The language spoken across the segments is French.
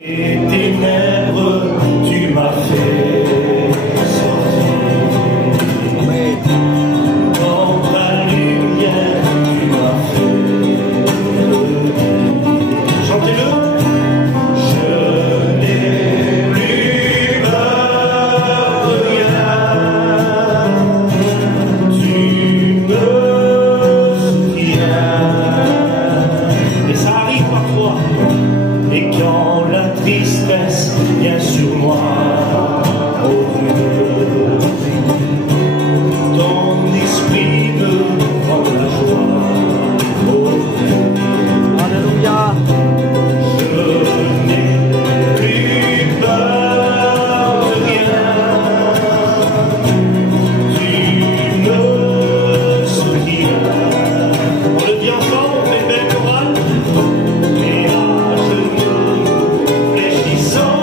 Et ténèbres, tu m'as fait sortir. Dans ta lumière, tu m'as fait revenir. Chantez-le. Je n'ai plus peur de rien. Tu me soutiens. Et ça arrive parfois. Et quand la tristesse vient sur moi, oh Dieu, ton esprit me rend la joie, oh Dieu. Alléluia. Je n'ai plus peur de rien. Tu me soutiens. On le dit ensemble, on fait une belle chorale. Et à genoux, fléchissant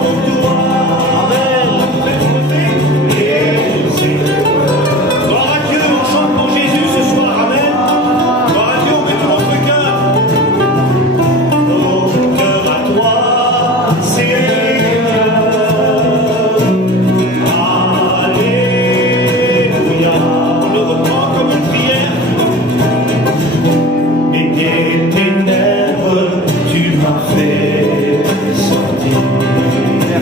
pour toi. Amen. Et c'est gloire à Dieu, on chante pour Jésus ce soir. Amen. Gloire à Dieu, on met tout notre cœur. Notre cœur à toi, Seigneur. Alléluia. On le reprend comme une prière. Et des ténèbres, tu m'as fait sortir.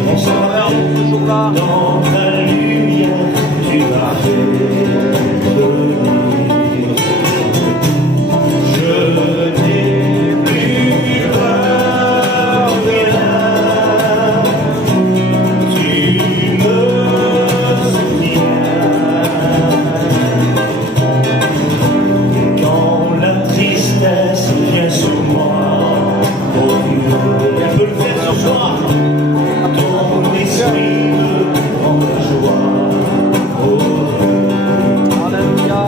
On se remercie ce jour-là. Dans ta lumière, tu m'as fait revenir. Je n'ai plus peur de rien. Tu me soutiens. Et quand la tristesse vient sur moi, oh Dieu, elle peut le faire ce soir. Ton esprit me rend la joie, oh Dieu. Alléluia.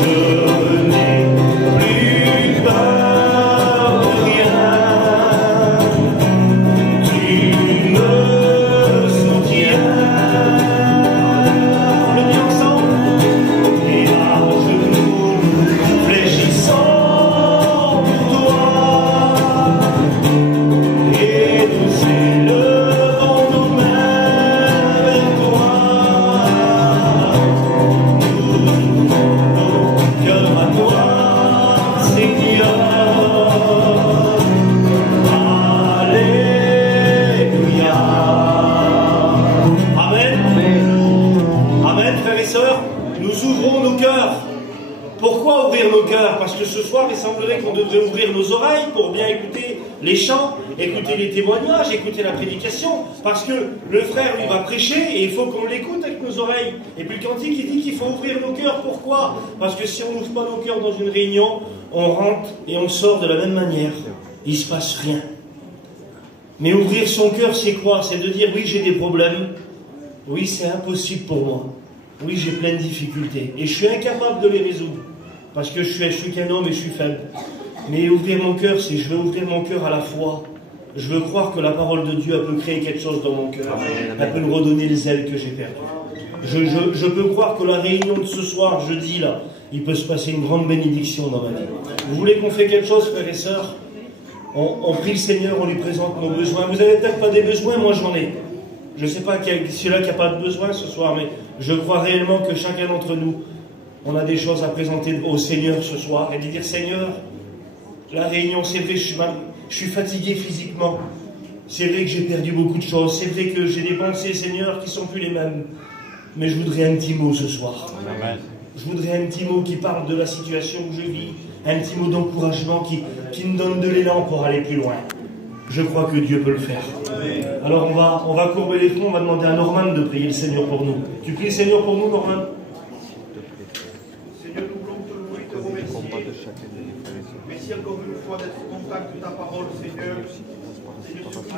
Je n'ai plus peur de rien. Tu me soutiens. On le dit ensemble. Et à genoux, fléchissant pour toi. Et nous élevons nos mains vers toi. Nous nos cœurs à toi, Seigneur. Alléluia. Amen. Amen, frères et sœurs. Nous ouvrons nos cœurs. Pourquoi ouvrir nos cœurs? Parce que ce soir, il semblerait qu'on devrait ouvrir nos oreilles pour bien écouter les chants, écouter les témoignages, écouter la prédication. Parce que le frère, lui, va prêcher et il faut qu'on l'écoute avec nos oreilles. Et puis le cantique, il dit qu'il faut ouvrir nos cœurs. Pourquoi? Parce que si on n'ouvre pas nos cœurs dans une réunion, on rentre et on sort de la même manière. Il ne se passe rien. Mais ouvrir son cœur, c'est quoi? C'est de dire, oui, j'ai des problèmes. Oui, c'est impossible pour moi. Oui, j'ai plein de difficultés. Et je suis incapable de les résoudre. Parce que je suis qu'un homme et je suis faible. Mais ouvrir mon cœur, c'est je veux ouvrir mon cœur à la foi. Je veux croire que la parole de Dieu, elle peut créer quelque chose dans mon cœur. Elle peut me redonner le zèle que j'ai perdu. Je peux croire que la réunion de ce soir, jeudi, là, il peut se passer une grande bénédiction dans ma vie. Vous voulez qu'on fasse quelque chose, frères et sœurs? On prie le Seigneur, on lui présente nos besoins. Vous n'avez peut-être pas des besoins, moi j'en ai. Je ne sais pas celui-là qui n'a pas de besoin ce soir, mais je crois réellement que chacun d'entre nous, on a des choses à présenter au Seigneur ce soir et de dire, Seigneur, la réunion, c'est vrai, je suis fatigué physiquement. C'est vrai que j'ai perdu beaucoup de choses. C'est vrai que j'ai des pensées, Seigneur, qui ne sont plus les mêmes. Mais je voudrais un petit mot ce soir. Amen. Je voudrais un petit mot qui parle de la situation où je vis. Un petit mot d'encouragement qui me donne de l'élan pour aller plus loin. Je crois que Dieu peut le faire. Alors on va courber les fronts, on va demander à Norman de prier le Seigneur pour nous. Tu pries le Seigneur pour nous, Norman? Seigneur, nous voulons te louer, te remercier. Merci encore une fois d'être au contact de ta parole, Seigneur.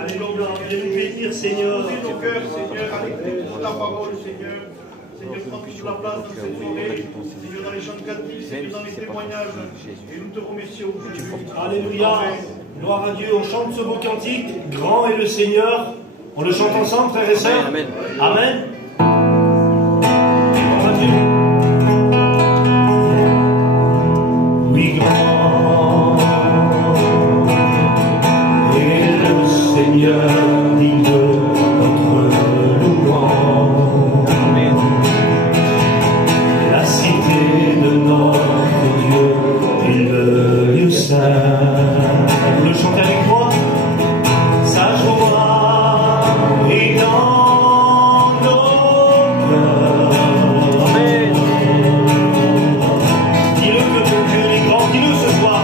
Alléluia, viens nous bénir, Seigneur. Ouvrir nos cœurs, Seigneur, à l'écoute de ta parole, Seigneur. Seigneur, prends toute la place dans cette soirée. Seigneur, dans les chants de cantiques, Seigneur, dans les témoignages. Et nous te remercions aujourd'hui. Alléluia. Gloire à Dieu. On chante ce beau cantique. Grand est le Seigneur. On le chante ensemble, frères et sœurs. Amen. Amen. Gloire à Dieu. Oui, grand est le Seigneur, digne de notre louange. Amen. La cité de notre Dieu est le lieu saint. Vous le chantez avec moi? Sa joie est dans nos cœurs. Amen. Dis-le que ton Dieu est grand, dis-le ce soir.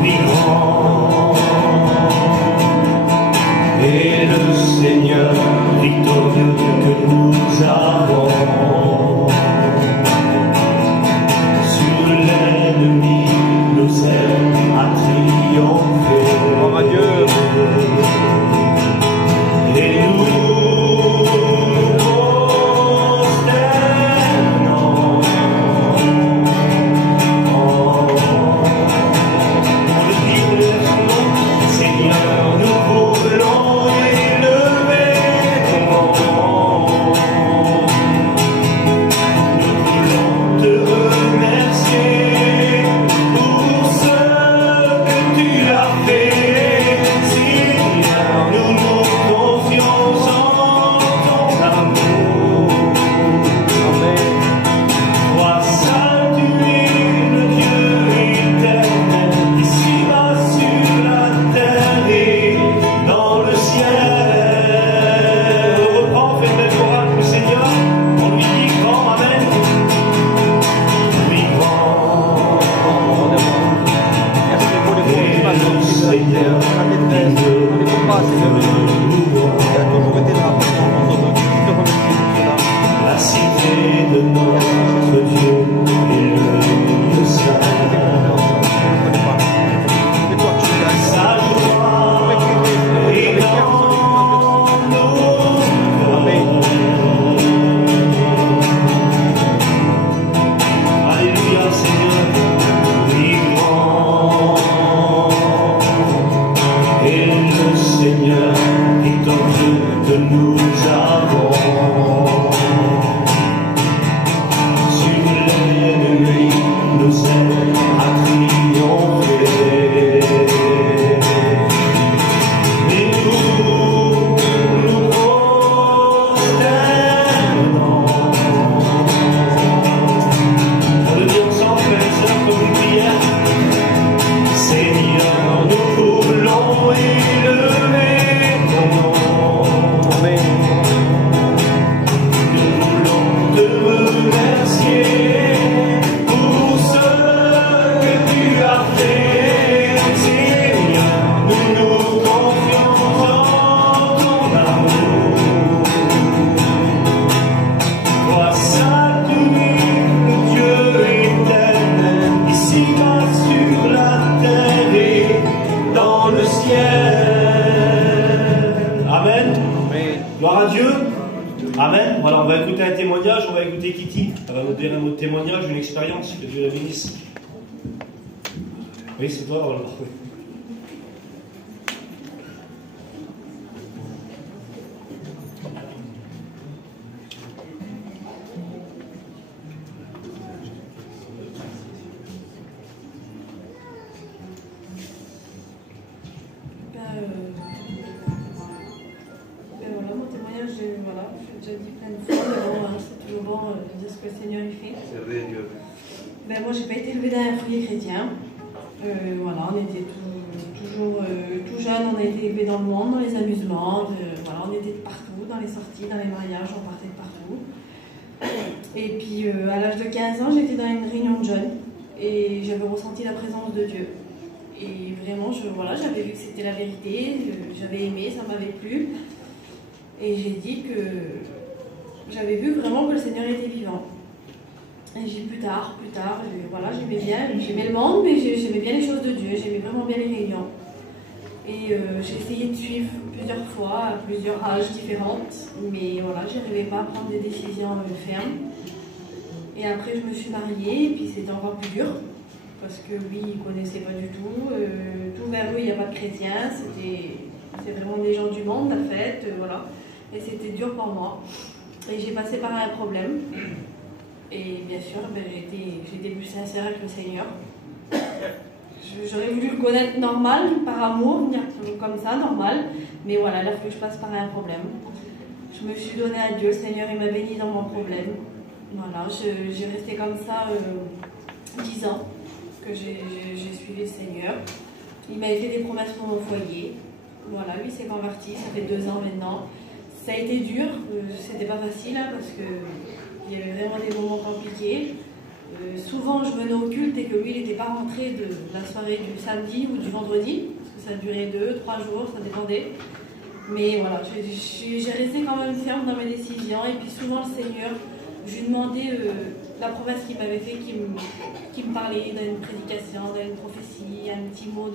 Oui, grand est le Seigneur victorieux que nous avons. Sur l'ennemi, nous aime à triompher. Oh mon Dieu. Et nous prosternons. On le dit, on lève son nom. Seigneur, nous voulons élever ton nom. Nous voulons te remercier pour ce que tu as fait. Seigneur, nous nous confions en ton amour. Amen. Toi seul, tu es le Dieu éternel, ici-bas sur la terre et dans le ciel. On reprend, on fait le bel oracle au Seigneur, on lui dit grand, amen. Oui, grand Merci pour les est le Seigneur, la détresse, pour les combats, Seigneur Jésus. Tu as toujours été là pour nous. Je te remercie pour cela. la cité de notre Dieu est le lieu saint. Sa joie est dans nos cœurs. Alléluia, Seigneur, vivant et le Seigneur victorieux que nous avons. Sur l'ennemi, nous aime à triompher. Et nous prosternons. On le dit ensemble, frères et sœurs, comme une prière. Seigneur, nous voulons élever ton nom. Amen. Nous voulons te remercier pour ce que tu as fait. Seigneur, nous nous confions en ton amour. Toi seul, tu es le Dieu éternel, ici-bas sur la terre et dans le ciel. Amen. Amen. Gloire à Dieu. Amen. Voilà, on va écouter un témoignage, on va écouter Kitty. Elle va nous donner un autre témoignage, une expérience, que Dieu la bénisse. Oui, c'est toi, voilà. Voilà, mon témoignage, voilà, j'ai déjà dit plein de fois, mais bon, hein, c'est toujours bon de dire ce que le Seigneur y fait. C'est vrai, Dieu. Moi, j'ai pas été élevée dans un foyer chrétien. Voilà, on était toujours tout jeune, on a été élevés dans le monde, dans les amusements, voilà, on était de partout, dans les sorties, dans les mariages, on partait de partout. Et puis, à l'âge de 15 ans, j'étais dans une réunion de jeunes et j'avais ressenti la présence de Dieu. Et vraiment, voilà, j'avais vu que c'était la vérité, j'avais aimé, ça m'avait plu. Et j'ai dit que j'avais vu vraiment que le Seigneur était vivant. Et j'ai plus tard, voilà, j'aimais le monde, mais j'aimais bien les choses de Dieu, j'aimais vraiment bien les réunions. Et j'ai essayé de suivre plusieurs fois, à plusieurs âges différentes, mais voilà, j'arrivais pas à prendre des décisions fermes. Et après, je me suis mariée, et puis c'était encore plus dur, parce que lui, il connaissait pas du tout. Tout vers lui, il n'y a pas de chrétiens, c'est vraiment des gens du monde, la fête, voilà. Et c'était dur pour moi. Et j'ai passé par un problème. Et bien sûr, j'étais plus sincère avec le Seigneur. j'aurais voulu le connaître normal, par amour, venir comme ça, normal. Mais voilà, il a fallu que je passe par un problème. Je me suis donnée à Dieu, le Seigneur, il m'a béni dans mon problème. Voilà, j'ai resté comme ça 10 ans que j'ai suivi le Seigneur. Il m'avait fait des promesses pour mon foyer. Voilà, lui s'est converti, ça fait 2 ans maintenant. Ça a été dur, c'était pas facile hein, parce que il y avait vraiment des moments compliqués. Souvent je venais au culte et que lui il n'était pas rentré de la soirée du samedi ou du vendredi, parce que ça durait 2-3 jours, ça dépendait. Mais voilà, j'ai resté quand même ferme dans mes décisions et puis souvent le Seigneur, je lui demandais la promesse qu'il m'avait fait, qui me parlait dans une prédication, dans une prophétie, un petit mot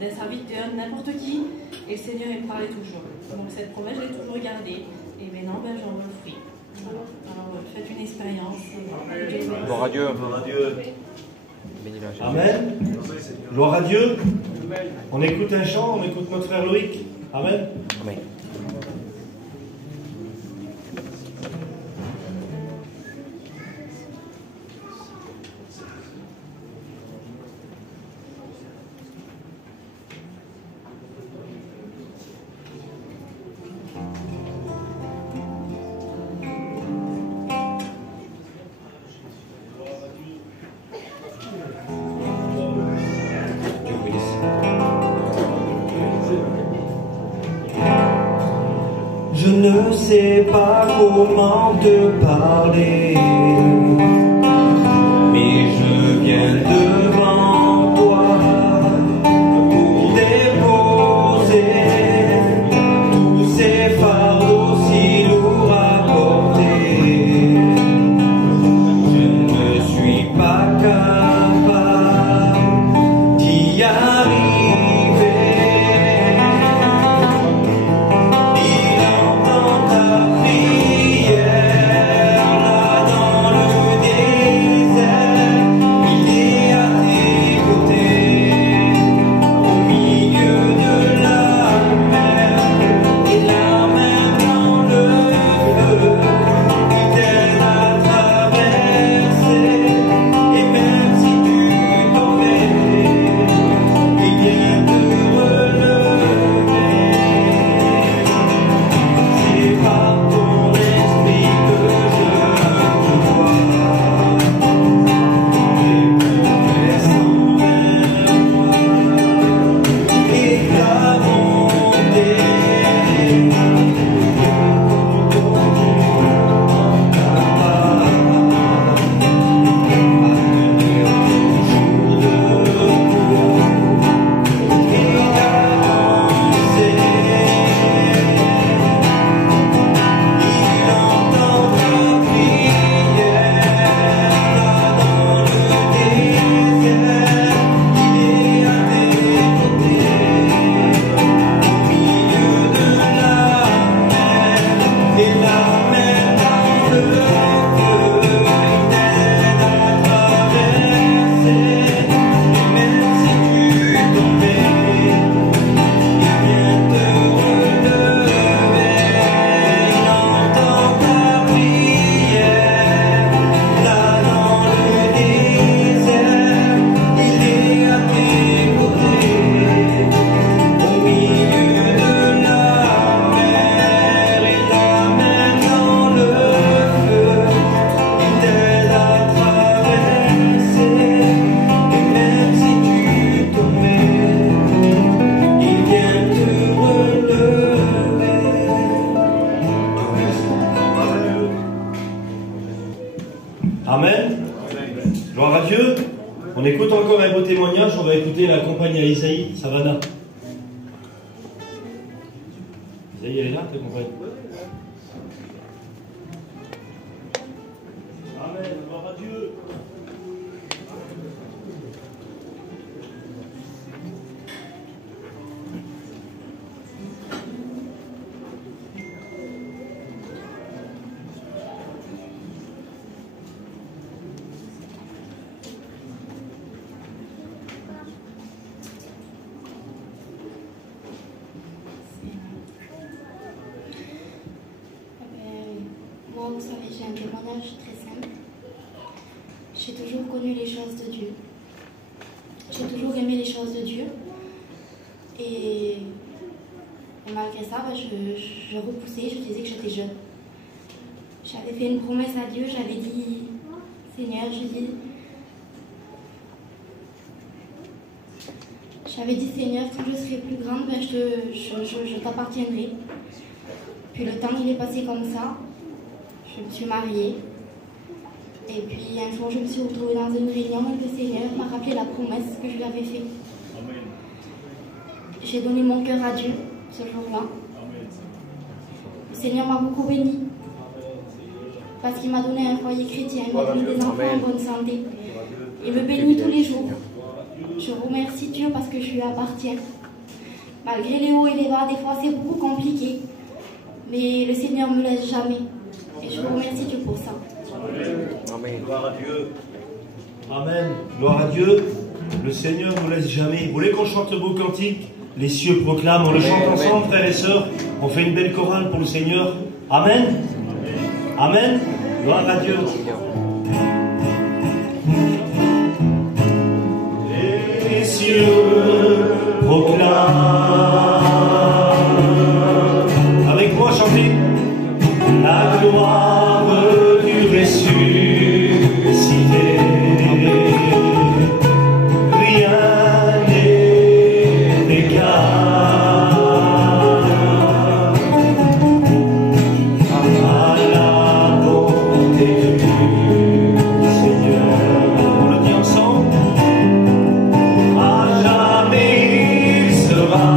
d'un serviteur, n'importe qui, et le Seigneur il me parlait toujours. Donc cette promesse je l'ai toujours gardée et maintenant j'en veux le fruit. Voilà. Alors faites une expérience. Gloire à Dieu. Gloire à Dieu. Amen. Gloire à Dieu. On écoute un chant, on écoute notre frère Loïc. Amen. Amen. Je ne sais pas comment te parler, mais je viens devant toi pour déposer tous ces fardeaux si lourds à porter. Je ne suis pas capable d'y arriver. Amen. Gloire à Dieu. On écoute encore un beau témoignage. On va écouter la compagnie à Isaïe, Savannah. Isaïe, elle est là, ta compagne. Amen. Gloire à Dieu. Moi, vous savez, j'ai un témoignage très simple. J'ai toujours connu les choses de Dieu. J'ai toujours aimé j'aimais les choses de Dieu. Et malgré ça, je repoussais, je disais que j'étais jeune. J'avais fait une promesse à Dieu, j'avais dit, Seigneur, j'avais dit, Seigneur, quand je serai plus grande, ben, je t'appartiendrai. Puis le temps, il est passé comme ça. Je me suis mariée. Et puis un jour, je me suis retrouvée dans une réunion et le Seigneur m'a rappelé la promesse que je lui avais faite. J'ai donné mon cœur à Dieu ce jour-là. Le Seigneur m'a beaucoup bénie. Parce qu'il m'a donné un foyer chrétien, il m'a donné des enfants en bonne santé. Il me bénit tous les jours. Je remercie Dieu parce que je lui appartiens. Malgré les hauts et les bas, des fois c'est beaucoup compliqué. Mais le Seigneur ne me laisse jamais. Et je remercie Dieu pour ça. Amen. Gloire à Dieu. Amen. Gloire à Dieu. Le Seigneur ne nous laisse jamais. Vous voulez qu'on chante le beau cantique? Les cieux proclament. On le chante ensemble, frères et sœurs. On fait une belle chorale pour le Seigneur. Amen. Amen. Gloire à Dieu. Les cieux proclament. Avec moi, chantez. La gloire du ressuscité. Rien n'est égal à la bonté du Seigneur. On le dit ensemble. À jamais il sera.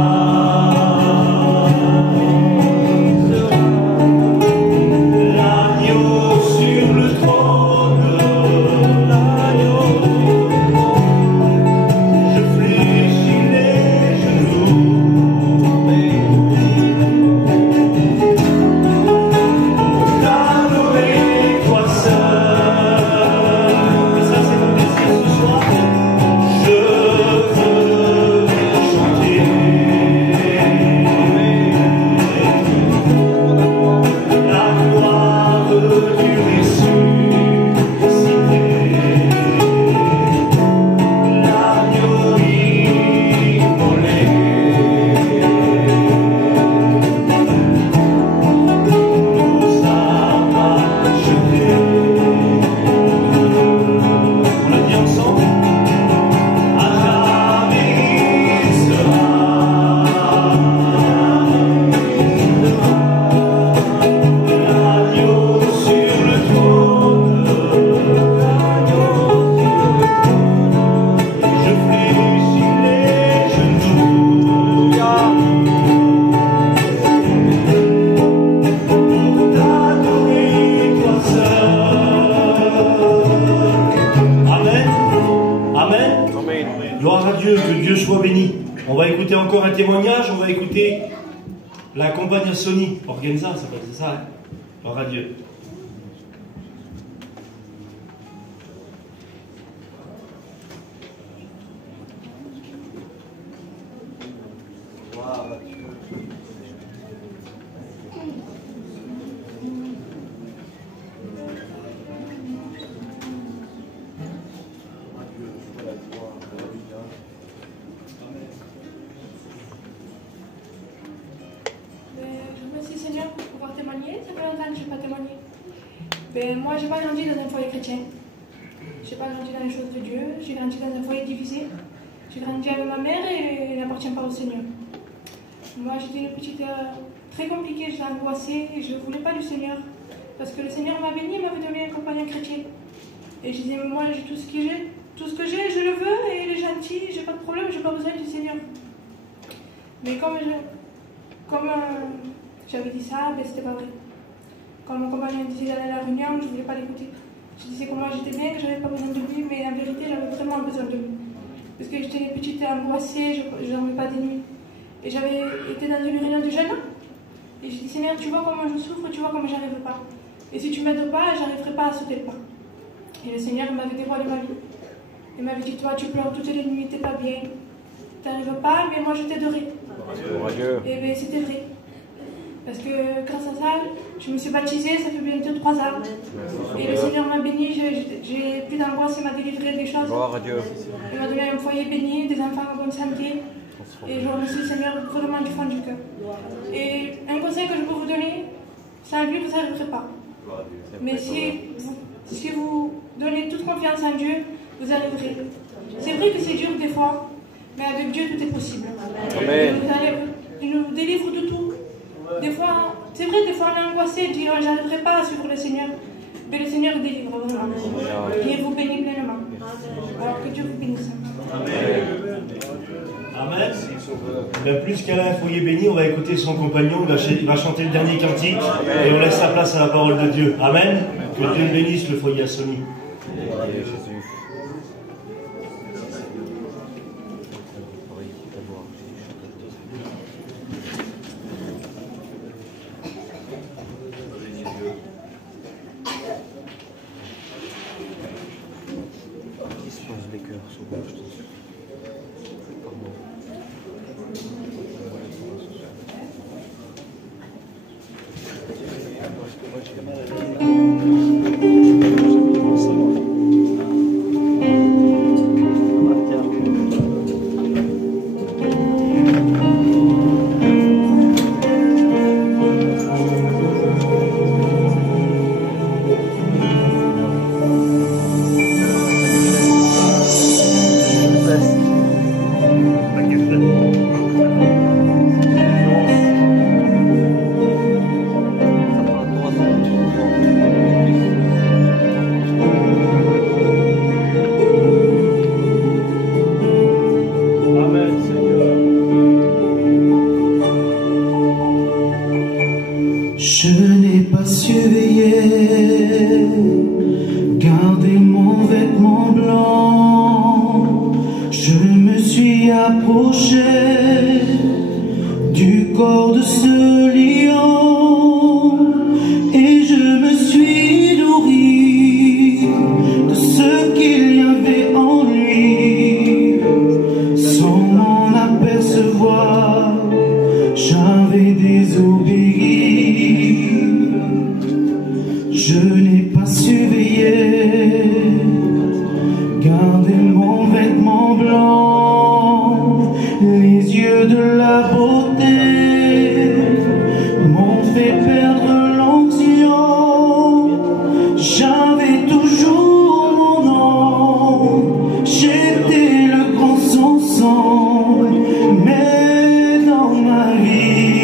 Encore un témoignage, on va écouter la compagne Sony, Organza, ça s'appelle, c'est ça, hein? Gloire à Dieu. Gloire à Dieu. Moi, j'ai pas grandi dans un foyer chrétien. J'ai pas grandi dans les choses de Dieu. J'ai grandi dans un foyer divisé. J'ai grandi avec ma mère et elle n'appartient pas au Seigneur. Moi, j'étais une petite très compliquée, j'étais angoissée et je ne voulais pas du Seigneur. Parce que le Seigneur m'a béni, m'avait donné un compagnon chrétien. Et je disais, moi, j'ai tout ce que j'ai. Tout ce que j'ai, je le veux et il est gentil, j'ai pas de problème, j'ai pas besoin du Seigneur. Mais comme j'avais dit ça, ben, c'était pas vrai. Quand mon compagnon disait d'aller à la réunion, je ne voulais pas l'écouter. Je disais que moi j'étais bien, que je n'avais pas besoin de lui, mais en vérité j'avais vraiment besoin de lui. Parce que j'étais une petite angoissée, je ne dormais pas des nuits. Et j'avais été dans une réunion de jeunes, et j'ai dit Seigneur, tu vois comment je souffre, tu vois comment j'arrive pas. Et si tu ne m'aides pas, je n'arriverai pas à sauter le pas. Et le Seigneur m'avait dévoilé ma vie. Il m'avait dit, toi tu pleures toutes les nuits, tu n'es pas bien. Tu n'arrives pas, mais moi je t'aiderai. Et bien c'était vrai. Parce que grâce à ça, je me suis baptisée, ça fait bientôt 3 ans. Et le Seigneur m'a béni, j'ai plus d'angoisse, il m'a délivré des choses. Gloire à Dieu. Il m'a donné un foyer béni, des enfants en bonne santé. Et je remercie le Seigneur vraiment du fond du cœur. Et un conseil que je peux vous donner, sans lui, vous n'arriverez pas. Mais si vous donnez toute confiance en Dieu, vous arriverez. C'est vrai que c'est dur des fois, mais avec Dieu, tout est possible. Amen. Il nous délivre de tout. Des fois, c'est vrai, des fois on est angoissé, dit oh, j'arriverai pas à suivre le Seigneur. Mais le Seigneur délivre vraiment. Et il vous bénit pleinement. Alors que Dieu vous bénisse. Amen. Mais plus qu'à un foyer béni, on va écouter son compagnon, il va chanter le dernier cantique et on laisse sa place à la parole de Dieu. Amen. Que Dieu bénisse le foyer à Sony. Mais dans ma vie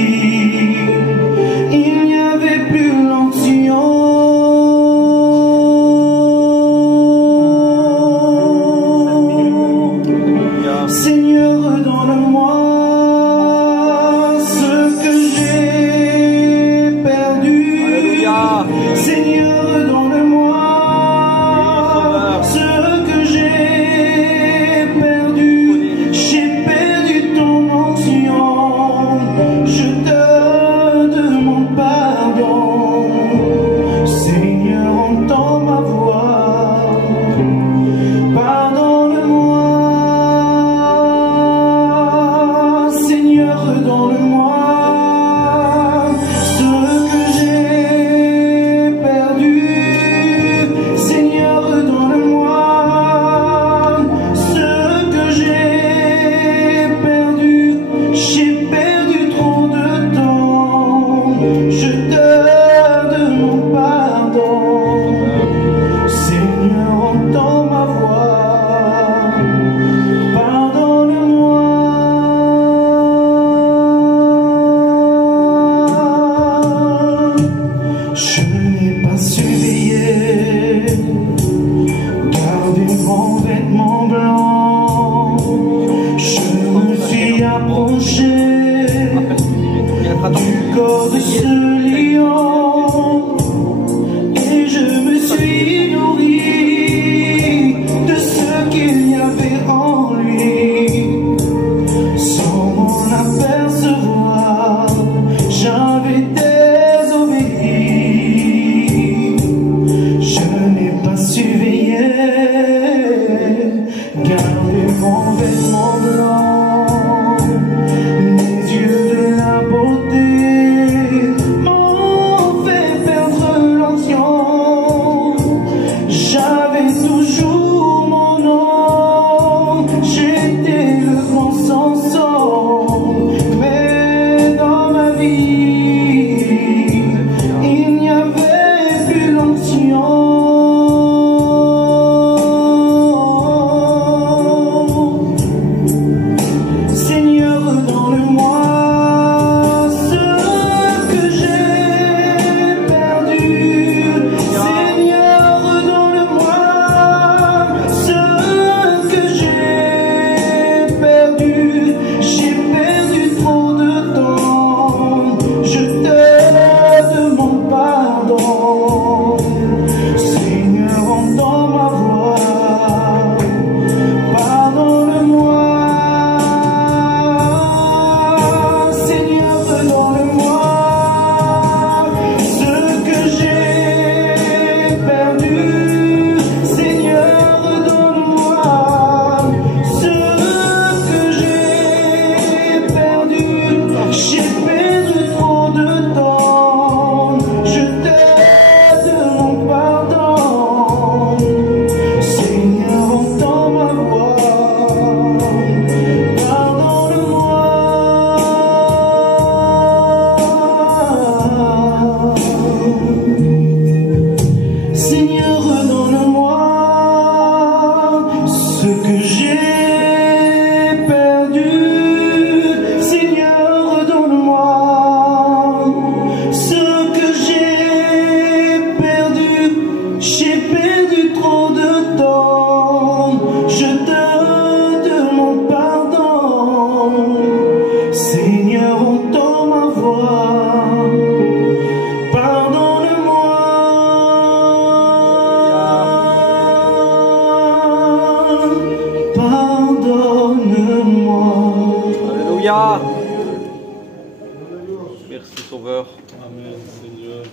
Merci Sauveur. Amen, Seigneur.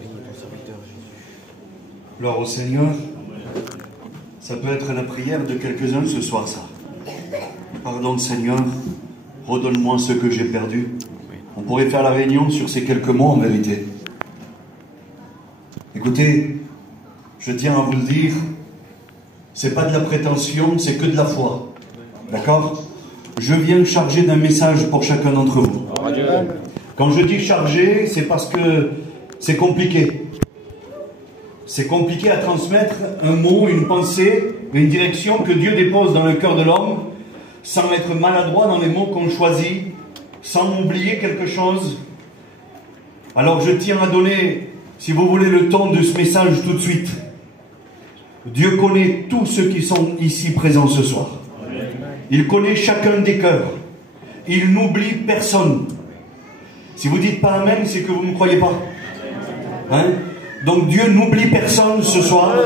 Bénis ton serviteur Jésus. Gloire au Seigneur. Ça peut être la prière de quelques-uns ce soir, ça. Pardon Seigneur, redonne-moi ce que j'ai perdu. On pourrait faire la réunion sur ces quelques mots en vérité. Écoutez, je tiens à vous le dire, c'est pas de la prétention, c'est que de la foi. D'accord? Je viens chargé d'un message pour chacun d'entre vous. Quand je dis chargé, c'est parce que c'est compliqué. C'est compliqué à transmettre un mot, une pensée, une direction que Dieu dépose dans le cœur de l'homme, sans être maladroit dans les mots qu'on choisit, sans oublier quelque chose. Alors je tiens à donner, si vous voulez, le ton de ce message tout de suite. Dieu connaît tous ceux qui sont ici présents ce soir. Il connaît chacun des cœurs. Il n'oublie personne. Si vous dites pas Amen, c'est que vous ne croyez pas. Hein? Donc Dieu n'oublie personne ce soir.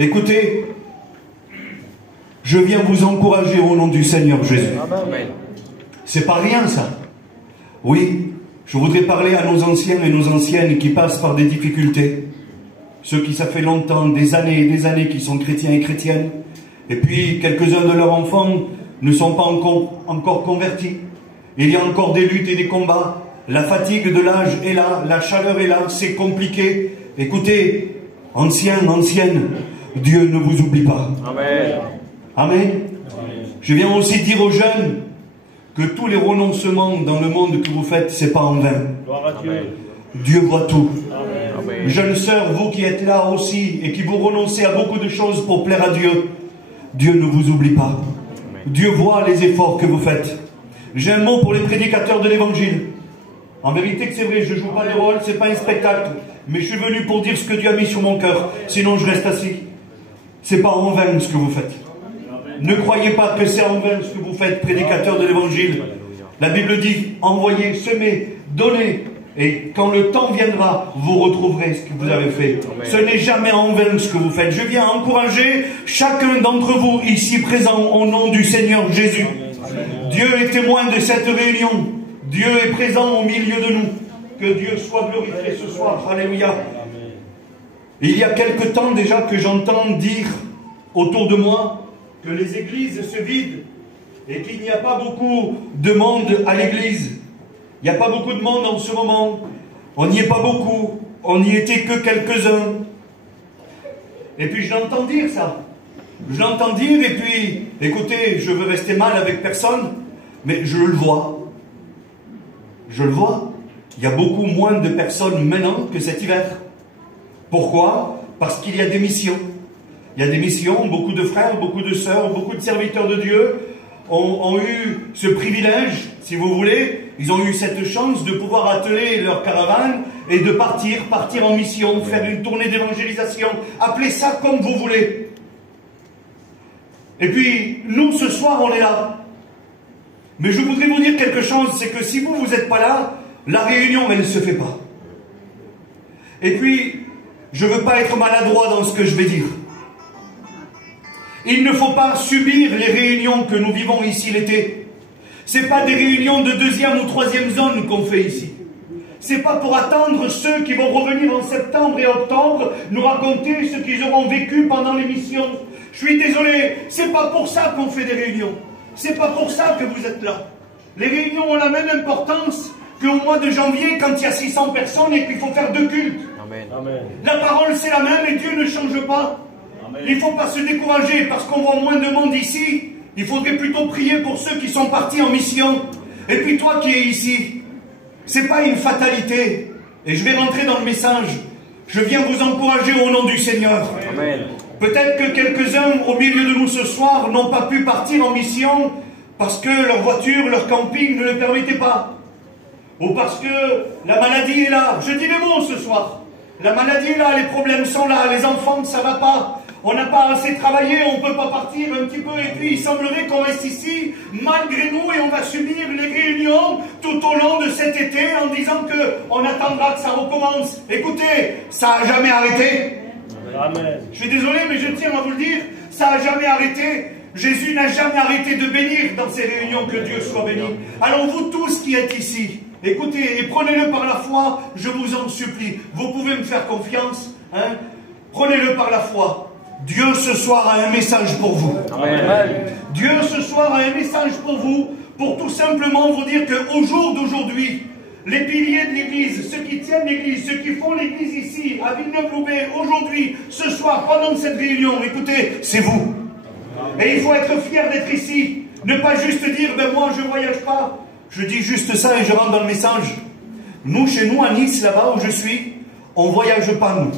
Écoutez, je viens vous encourager au nom du Seigneur Jésus. C'est pas rien ça. Oui, je voudrais parler à nos anciens et nos anciennes qui passent par des difficultés. Ceux qui ça fait longtemps, des années et des années qui sont chrétiens et chrétiennes. Et puis quelques-uns de leurs enfants ne sont pas encore convertis. Il y a encore des luttes et des combats. La fatigue de l'âge est là, la chaleur est là, c'est compliqué. Écoutez, anciens, anciennes, Dieu ne vous oublie pas. Amen. Amen. Je viens aussi dire aux jeunes que tous les renoncements dans le monde que vous faites, c'est pas en vain. Dieu voit tout. Amen. Jeunes sœurs, vous qui êtes là aussi et qui vous renoncez à beaucoup de choses pour plaire à Dieu, Dieu ne vous oublie pas. Dieu voit les efforts que vous faites. J'ai un mot pour les prédicateurs de l'évangile. En vérité que c'est vrai, je ne joue pas les rôles, c'est pas un spectacle. Mais je suis venu pour dire ce que Dieu a mis sur mon cœur. Sinon je reste assis. C'est pas en vain ce que vous faites. Ne croyez pas que c'est en vain ce que vous faites, prédicateurs de l'évangile. La Bible dit, envoyez, semez, donnez. Et quand le temps viendra, vous retrouverez ce que vous avez fait. Ce n'est jamais en vain ce que vous faites. Je viens encourager chacun d'entre vous ici présent au nom du Seigneur Jésus. Dieu est témoin de cette réunion. Dieu est présent au milieu de nous. Que Dieu soit glorifié ce soir. Alléluia. Il y a quelque temps déjà que j'entends dire autour de moi que les églises se vident et qu'il n'y a pas beaucoup de monde à l'église. Il n'y a pas beaucoup de monde en ce moment. On n'y est pas beaucoup. On n'y était que quelques-uns. Et puis je l'entends dire ça. Je l'entends dire et puis, écoutez, je veux rester mal avec personne, mais je le vois. Je le vois. Il y a beaucoup moins de personnes maintenant que cet hiver. Pourquoi? Parce qu'il y a des missions. Il y a des missions, beaucoup de frères, beaucoup de sœurs, beaucoup de serviteurs de Dieu ont eu ce privilège, si vous voulez. Ils ont eu cette chance de pouvoir atteler leur caravane et de partir en mission, faire une tournée d'évangélisation. Appelez ça comme vous voulez. Et puis, nous, ce soir, on est là. Mais je voudrais vous dire quelque chose, c'est que si vous n'êtes pas là, la réunion, elle ne se fait pas. Et puis, je ne veux pas être maladroit dans ce que je vais dire. Il ne faut pas subir les réunions que nous vivons ici l'été. Ce n'est pas des réunions de 2e ou 3e zone qu'on fait ici. Ce n'est pas pour attendre ceux qui vont revenir en septembre et octobre nous raconter ce qu'ils auront vécu pendant l'émission. Je suis désolé, ce n'est pas pour ça qu'on fait des réunions. Ce n'est pas pour ça que vous êtes là. Les réunions ont la même importance qu'au mois de janvier quand il y a 600 personnes et qu'il faut faire 2 cultes. Amen. La parole c'est la même et Dieu ne change pas. Amen. Il ne faut pas se décourager parce qu'on voit moins de monde ici. Il faudrait plutôt prier pour ceux qui sont partis en mission. Et puis toi qui es ici, ce n'est pas une fatalité. Et je vais rentrer dans le message. Je viens vous encourager au nom du Seigneur. Amen. Peut-être que quelques-uns au milieu de nous ce soir n'ont pas pu partir en mission parce que leur voiture, leur camping ne le permettait pas. Ou parce que la maladie est là. Je dis les mots ce soir. La maladie est là, les problèmes sont là, les enfants, ça ne va pas. On n'a pas assez travaillé, on ne peut pas partir un petit peu. Et puis il semblerait qu'on reste ici malgré nous et on va subir les réunions tout au long de cet été en disant qu'on attendra que ça recommence. Écoutez, ça n'a jamais arrêté. Amen. Je suis désolé, mais je tiens à vous le dire, ça n'a jamais arrêté. Jésus n'a jamais arrêté de bénir dans ces réunions, que Dieu soit béni. Alors vous tous qui êtes ici, écoutez, et prenez-le par la foi, je vous en supplie. Vous pouvez me faire confiance, hein? Prenez-le par la foi. Dieu ce soir a un message pour vous. Amen. Dieu ce soir a un message pour vous, pour tout simplement vous dire qu'au jour d'aujourd'hui, les piliers de l'Église, ceux qui tiennent l'Église, ceux qui font l'Église ici, à Villeneuve-Loubet, aujourd'hui, ce soir, pendant cette réunion, écoutez, c'est vous. Et il faut être fier d'être ici. Ne pas juste dire, ben moi je ne voyage pas. Je dis juste ça et je rentre dans le message. Nous, chez nous, à Nice, là-bas où je suis, on ne voyage pas, nous.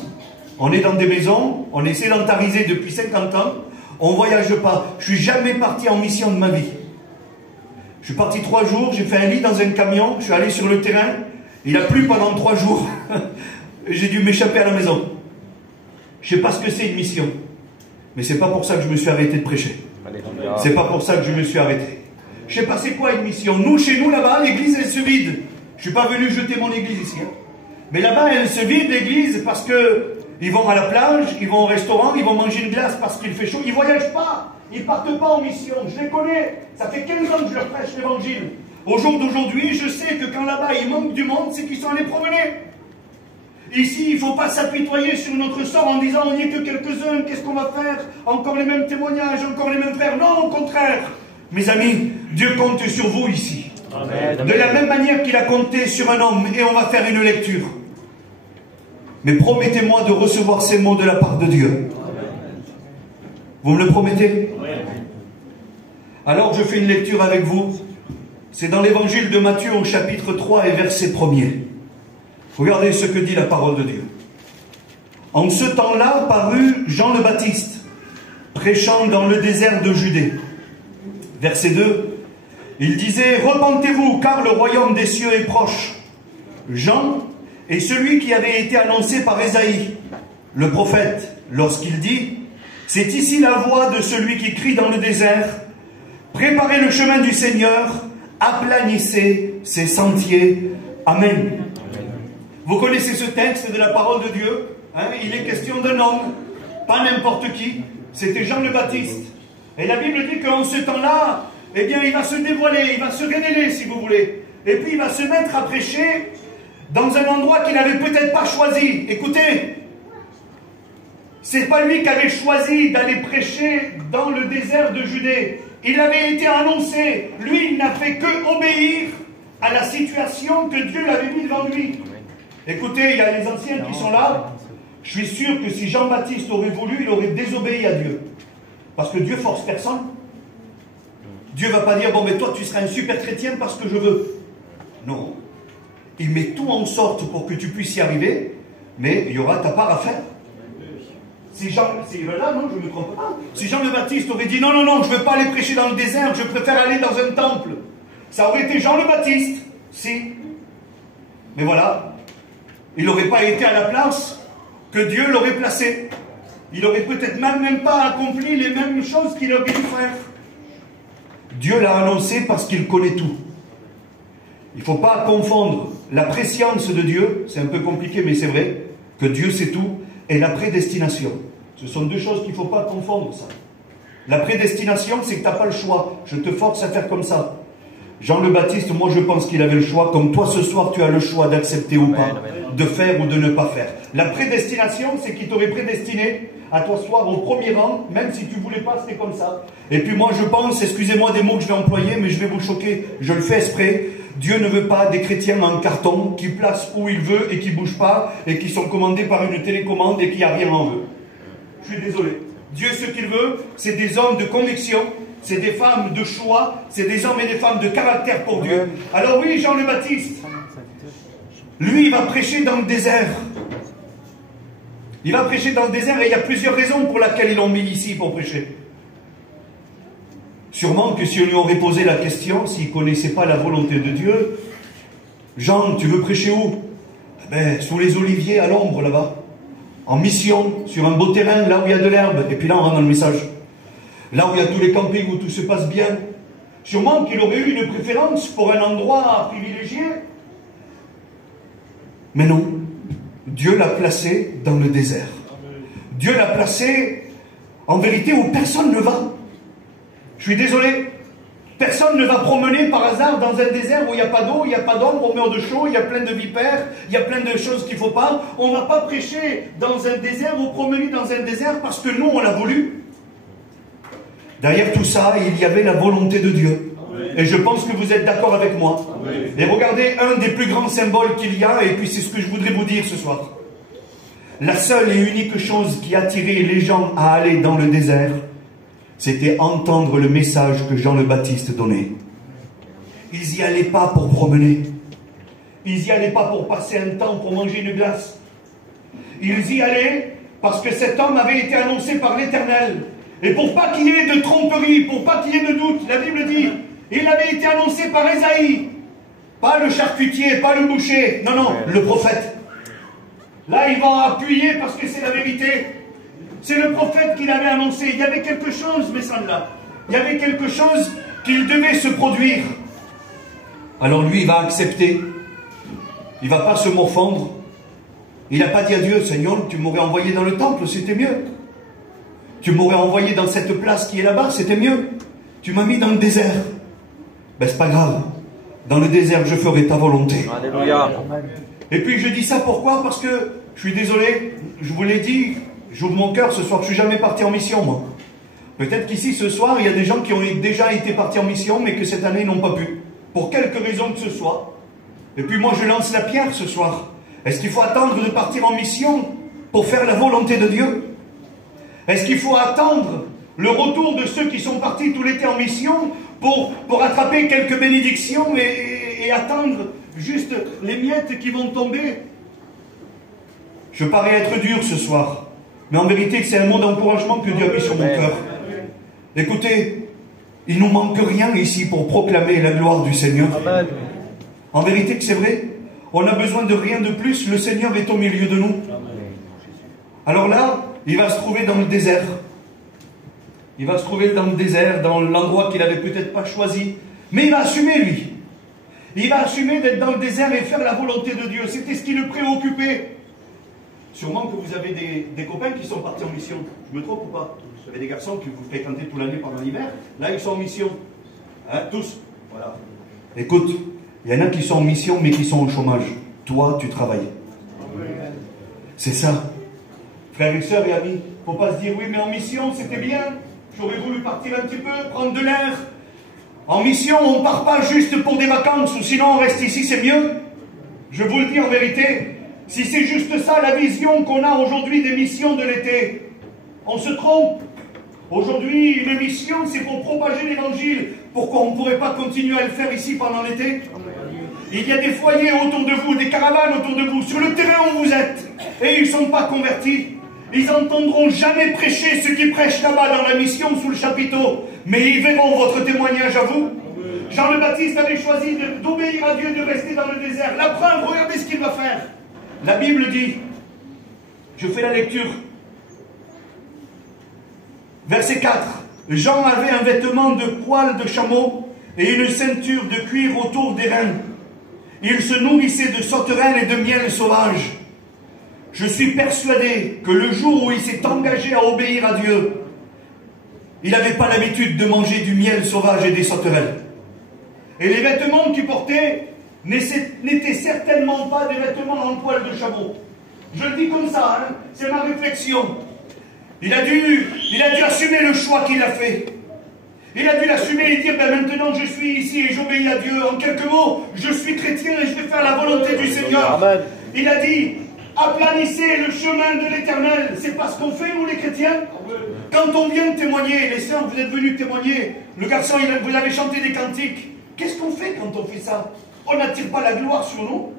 On est dans des maisons, on est sédentarisé depuis 50 ans, on ne voyage pas. Je ne suis jamais parti en mission de ma vie. Je suis parti 3 jours, j'ai fait un lit dans un camion, je suis allé sur le terrain, il a plu pendant 3 jours. J'ai dû m'échapper à la maison. Je ne sais pas ce que c'est une mission. Mais c'est pas pour ça que je me suis arrêté de prêcher. C'est pas pour ça que je me suis arrêté. Je sais pas c'est quoi une mission. Nous, chez nous, là-bas, l'église, elle se vide. Je suis pas venu jeter mon église ici. Hein. Mais là-bas, elle se vide, l'église, parce que ils vont à la plage, ils vont au restaurant, ils vont manger une glace parce qu'il fait chaud. Ils voyagent pas. Ils partent pas en mission. Je les connais. Ça fait 15 ans que je leur prêche l'évangile. Au jour d'aujourd'hui, je sais que quand là-bas, il manque du monde, c'est qu'ils sont allés promener. Ici, il ne faut pas s'apitoyer sur notre sort en disant on n'y est que quelques-uns, qu'est-ce qu'on va faire? Encore les mêmes témoignages, encore les mêmes frères. Non, au contraire. Mes amis, Dieu compte sur vous ici. Amen. De la même manière qu'il a compté sur un homme, et on va faire une lecture. Mais promettez-moi de recevoir ces mots de la part de Dieu. Amen. Vous me le promettez? Amen. Alors je fais une lecture avec vous. C'est dans l'évangile de Matthieu au chapitre 3 et verset 1er. Regardez ce que dit la parole de Dieu. En ce temps-là parut Jean le Baptiste, prêchant dans le désert de Judée. Verset 2, il disait, « Repentez-vous, car le royaume des cieux est proche. » Jean est celui qui avait été annoncé par Ésaïe, le prophète, lorsqu'il dit, « C'est ici la voix de celui qui crie dans le désert, préparez le chemin du Seigneur, aplanissez ses sentiers. Amen. » Vous connaissez ce texte de la parole de Dieu, hein? Il est question d'un homme, pas n'importe qui, c'était Jean le Baptiste. Et la Bible dit qu'en ce temps-là, eh bien, il va se dévoiler, il va se révéler, si vous voulez. Et puis, il va se mettre à prêcher dans un endroit qu'il n'avait peut-être pas choisi. Écoutez, c'est pas lui qui avait choisi d'aller prêcher dans le désert de Judée. Il avait été annoncé. Lui, il n'a fait que obéir à la situation que Dieu l'avait mis devant lui. Écoutez, il y a les anciens qui sont là. Je suis sûr que si Jean-Baptiste aurait voulu, il aurait désobéi à Dieu. Parce que Dieu force personne. Dieu ne va pas dire, bon, mais toi, tu seras un super chrétien parce que je veux. Non. Il met tout en sorte pour que tu puisses y arriver, mais il y aura ta part à faire. Si Jean, là, non, je ne me trompe pas. Si Jean le Baptiste aurait dit, non, non, non, je ne veux pas aller prêcher dans le désert, je préfère aller dans un temple. Ça aurait été Jean le Baptiste. Si. Mais voilà. Il n'aurait pas été à la place que Dieu l'aurait placé. Il n'aurait peut-être même pas accompli les mêmes choses qu'il aurait dû faire. Dieu l'a annoncé parce qu'il connaît tout. Il ne faut pas confondre la préscience de Dieu, c'est un peu compliqué mais c'est vrai, que Dieu sait tout, et la prédestination. Ce sont deux choses qu'il ne faut pas confondre, ça. La prédestination, c'est que tu n'as pas le choix. Je te force à faire comme ça. Jean le Baptiste, moi je pense qu'il avait le choix, comme toi ce soir tu as le choix d'accepter ou pas, de faire ou de ne pas faire. La prédestination, c'est qu'il t'aurait prédestiné à t'asseoir au premier rang, même si tu ne voulais pas, c'était comme ça. Et puis moi je pense, excusez-moi des mots que je vais employer, mais je vais vous choquer, je le fais exprès, Dieu ne veut pas des chrétiens en carton qui placent où il veut et qui ne bougent pas, et qui sont commandés par une télécommande et qui n'y a rien en eux. Je suis désolé. Dieu, ce qu'il veut, c'est des hommes de conviction, c'est des femmes de choix, c'est des hommes et des femmes de caractère pour Dieu. Alors oui, Jean le Baptiste, lui, il va prêcher dans le désert. Il va prêcher dans le désert et il y a plusieurs raisons pour lesquelles ils l'ont mis ici pour prêcher. Sûrement que si on lui aurait posé la question, s'il ne connaissait pas la volonté de Dieu, Jean, tu veux prêcher où? Ben, sous les oliviers à l'ombre là-bas. En mission, sur un beau terrain, là où il y a de l'herbe. Et puis là, on rentre dans le message. Là où il y a tous les campings, où tout se passe bien. Sûrement qu'il aurait eu une préférence pour un endroit privilégié. Mais non. Dieu l'a placé dans le désert. Dieu l'a placé, en vérité, où personne ne va. Je suis désolé. Personne ne va promener par hasard dans un désert où il n'y a pas d'eau, il n'y a pas d'ombre, on meurt de chaud, il y a plein de vipères, il y a plein de choses qu'il ne faut pas. On ne va pas prêcher dans un désert ou promener dans un désert parce que nous, on l'a voulu. Derrière tout ça, il y avait la volonté de Dieu. Et je pense que vous êtes d'accord avec moi. Et regardez un des plus grands symboles qu'il y a, et puis c'est ce que je voudrais vous dire ce soir. La seule et unique chose qui attirait les gens à aller dans le désert, c'était entendre le message que Jean le Baptiste donnait. Ils n'y allaient pas pour promener. Ils n'y allaient pas pour passer un temps, pour manger une glace. Ils y allaient parce que cet homme avait été annoncé par l'Éternel. Et pour pas qu'il y ait de tromperie, pour pas qu'il y ait de doute, la Bible dit, il avait été annoncé par Ésaïe. Pas le charcutier, pas le boucher, non, non, le prophète. Là, ils vont appuyer parce que c'est la vérité. C'est le prophète qui l'avait annoncé. Il y avait quelque chose, mes semblables. Il y avait quelque chose qu'il devait se produire. Alors lui, il va accepter. Il ne va pas se morfondre. Il n'a pas dit à Dieu, Seigneur, tu m'aurais envoyé dans le temple, c'était mieux. Tu m'aurais envoyé dans cette place qui est là-bas, c'était mieux. Tu m'as mis dans le désert. Ben, c'est pas grave. Dans le désert, je ferai ta volonté. Alléluia. Et puis je dis ça pourquoi? Parce que, je suis désolé, je vous l'ai dit, j'ouvre mon cœur ce soir, je ne suis jamais parti en mission, moi. Peut-être qu'ici, ce soir, il y a des gens qui ont déjà été partis en mission, mais que cette année, ils n'ont pas pu. Pour quelque raison que ce soit. Et puis moi, je lance la pierre ce soir. Est-ce qu'il faut attendre de partir en mission pour faire la volonté de Dieu? Est-ce qu'il faut attendre le retour de ceux qui sont partis tout l'été en mission pour attraper quelques bénédictions et attendre juste les miettes qui vont tomber? Je parais être dur ce soir, mais en vérité c'est un mot d'encouragement que Dieu a mis sur mon cœur. Écoutez, il ne nous manque rien ici pour proclamer la gloire du Seigneur. Amen. En vérité que c'est vrai, on n'a besoin de rien de plus, le Seigneur est au milieu de nous. Alors là, il va se trouver dans le désert. Il va se trouver dans le désert, dans l'endroit qu'il n'avait peut-être pas choisi. Mais il va assumer, lui. Il va assumer d'être dans le désert et faire la volonté de Dieu. C'était ce qui le préoccupait. Sûrement que vous avez des copains qui sont partis en mission. Je me trompe ou pas? Vous avez des garçons que vous fréquentez toute l'année pendant l'hiver. Là, ils sont en mission. Hein, tous. Voilà. Écoute, il y en a qui sont en mission, mais qui sont au chômage. Toi, tu travailles. C'est ça. Frères et sœurs et amis, il ne faut pas se dire, oui, mais en mission, c'était bien. J'aurais voulu partir un petit peu, prendre de l'air. En mission, on ne part pas juste pour des vacances, ou sinon on reste ici, c'est mieux. Je vous le dis en vérité, si c'est juste ça la vision qu'on a aujourd'hui des missions de l'été, on se trompe. Aujourd'hui, une mission, c'est pour propager l'évangile. Pourquoi on ne pourrait pas continuer à le faire ici pendant l'été? Il y a des foyers autour de vous, des caravanes autour de vous, sur le terrain où vous êtes, et ils ne sont pas convertis. Ils n'entendront jamais prêcher ceux qui prêchent là-bas dans la mission sous le chapiteau, mais ils verront votre témoignage à vous. Jean le Baptiste avait choisi d'obéir à Dieu, de rester dans le désert. La preuve, regardez ce qu'il va faire. La Bible dit, je fais la lecture, verset 4, Jean avait un vêtement de poil de chameau et une ceinture de cuir autour des reins. Il se nourrissait de sauterelles et de miel sauvage. Je suis persuadé que le jour où il s'est engagé à obéir à Dieu, il n'avait pas l'habitude de manger du miel sauvage et des sauterelles. Et les vêtements qu'il portait n'étaient certainement pas des vêtements en poil de chameau. Je le dis comme ça, hein, c'est ma réflexion. Il a dû assumer le choix qu'il a fait. Il a dû l'assumer et dire, ben maintenant je suis ici et j'obéis à Dieu. En quelques mots, je suis chrétien et je vais faire la volonté du Seigneur. Amen. Il a dit, aplanissez le chemin de l'Éternel. C'est pas ce qu'on fait, nous les chrétiens. Quand on vient témoigner, les sœurs, vous êtes venus témoigner, le garçon, vous avez chanté des cantiques. Qu'est-ce qu'on fait quand on fait ça? On n'attire pas la gloire sur nous.